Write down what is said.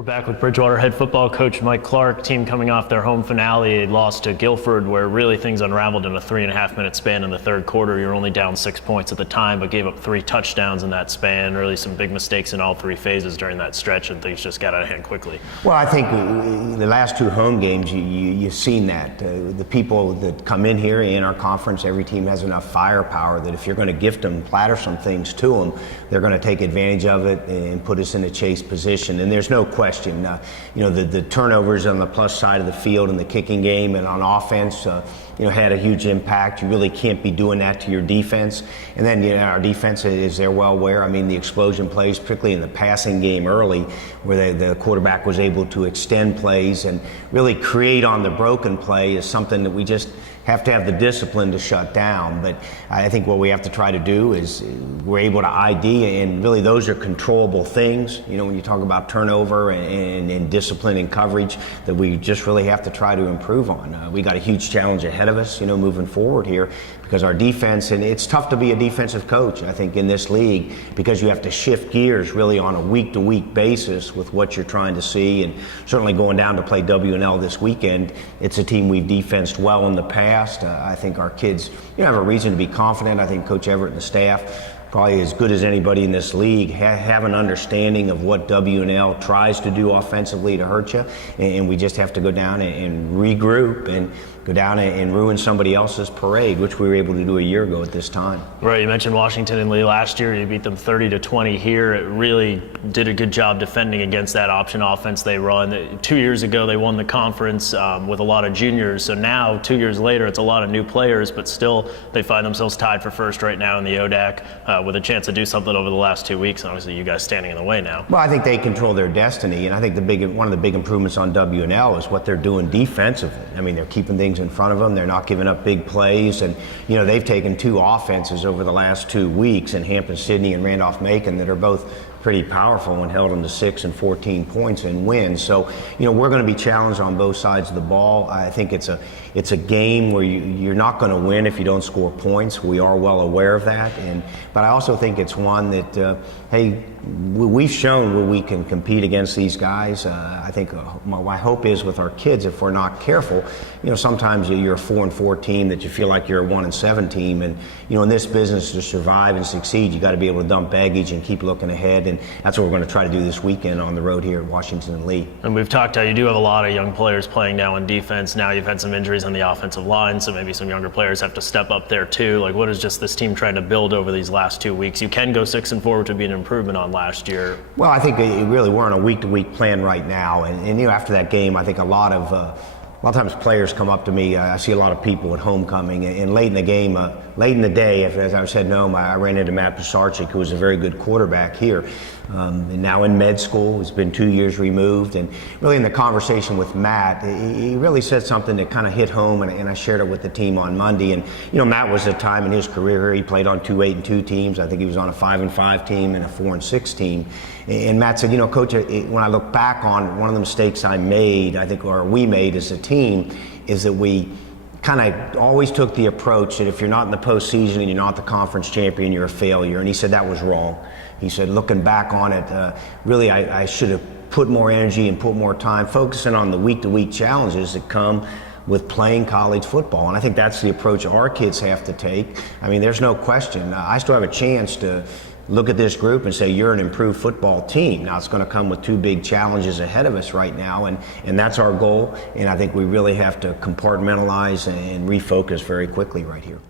We're back with Bridgewater head football coach Mike Clark. Team coming off their home finale, lost to Guilford, where really things unraveled in a 3.5-minute span in the third quarter. You were only down 6 points at the time, but gave up 3 touchdowns in that span. Really some big mistakes in all 3 phases during that stretch, and things just got out of hand quickly. Well, I think the last 2 home games, you've seen that. The people that come in here in our conference, every team has enough firepower that if you're going to gift them, platter some things to them, they're going to take advantage of it and put us in a chase position. And there's no question. The turnovers on the plus side of the field in the kicking game and on offense, had a huge impact. You really can't be doing that to your defense. And then, our defense, is they're well aware. I mean, the explosion plays, particularly in the passing game early, where the quarterback was able to extend plays and really create on the broken play, is something that we just have to have the discipline to shut down. But I think what we have to try to do is we're able to ID, and really those are controllable things. When you talk about turnover and discipline and coverage, that we just really have to try to improve on. We got a huge challenge ahead of us, moving forward here, because our defense, and it's tough to be a defensive coach, I think, in this league, because you have to shift gears really on a week-to-week basis with what you're trying to see. And certainly going down to play W&L this weekend, it's a team we've defensed well in the past. I think our kids have a reason to be confident. I think Coach Everett and the staff, probably as good as anybody in this league, have an understanding of what W&L tries to do offensively to hurt you, and we just have to go down and regroup and go down and ruin somebody else's parade, which we were able to do a year ago at this time. Right, you mentioned Washington and Lee last year. You beat them 30-20 here. It really did a good job defending against that option offense they run. 2 years ago, they won the conference with a lot of juniors. So now, 2 years later, it's a lot of new players, but still they find themselves tied for first right now in the ODAC with a chance to do something over the last 2 weeks. Obviously, you guys standing in the way now. Well, I think they control their destiny, and I think one of the big improvements on W&L is what they're doing defensively. I mean, they're keeping things in front of them. They're not giving up big plays, and they've taken 2 offenses over the last 2 weeks in Hampton-Sydney and Randolph-Macon that are both pretty powerful and held them to 6 and 14 points and wins. So, we're going to be challenged on both sides of the ball. I think it's a game where you're not going to win if you don't score points. We are well aware of that, but I also think it's one that, hey, we've shown where we can compete against these guys. I think my hope is with our kids, if we're not careful, sometimes you're a 4-4 team that you feel like you're a 1-7 team, and in this business, to survive and succeed, you got to be able to dump baggage and keep looking ahead. And that's what we're going to try to do this weekend on the road here at Washington and Lee. And we've talked how you do have a lot of young players playing now in defense. Now you've had some injuries on the offensive line, so maybe some younger players have to step up there too. Like, what is just this team trying to build over these last 2 weeks? You can go 6-4, which would be an improvement on last year. Well, I think really we're on a week-to-week plan right now, and after that game, I think a lot of times players come up to me. I see a lot of people at homecoming, and late in the game, late in the day, as I was heading home, I ran into Matt Pisarcik, who was a very good quarterback here, and now in med school. He's been 2 years removed, and really in the conversation with Matt, he really said something that kind of hit home, and I shared it with the team on Monday. And Matt was a time in his career he played on 2 8-2 teams. I think he was on a 5-5 team and a 4-6 team. And Matt said, Coach, when I look back on one of the mistakes I made, I think, or we made as a team, is that we kind of always took the approach that if you're not in the postseason and you're not the conference champion, you're a failure. And he said that was wrong. He said, looking back on it, really I should have put more energy and put more time focusing on the week-to-week challenges that come with playing college football. And I think that's the approach our kids have to take. I mean, there's no question. I still have a chance to look at this group and say, you're an improved football team. Now, it's going to come with 2 big challenges ahead of us right now, and that's our goal. And I think we really have to compartmentalize and refocus very quickly right here.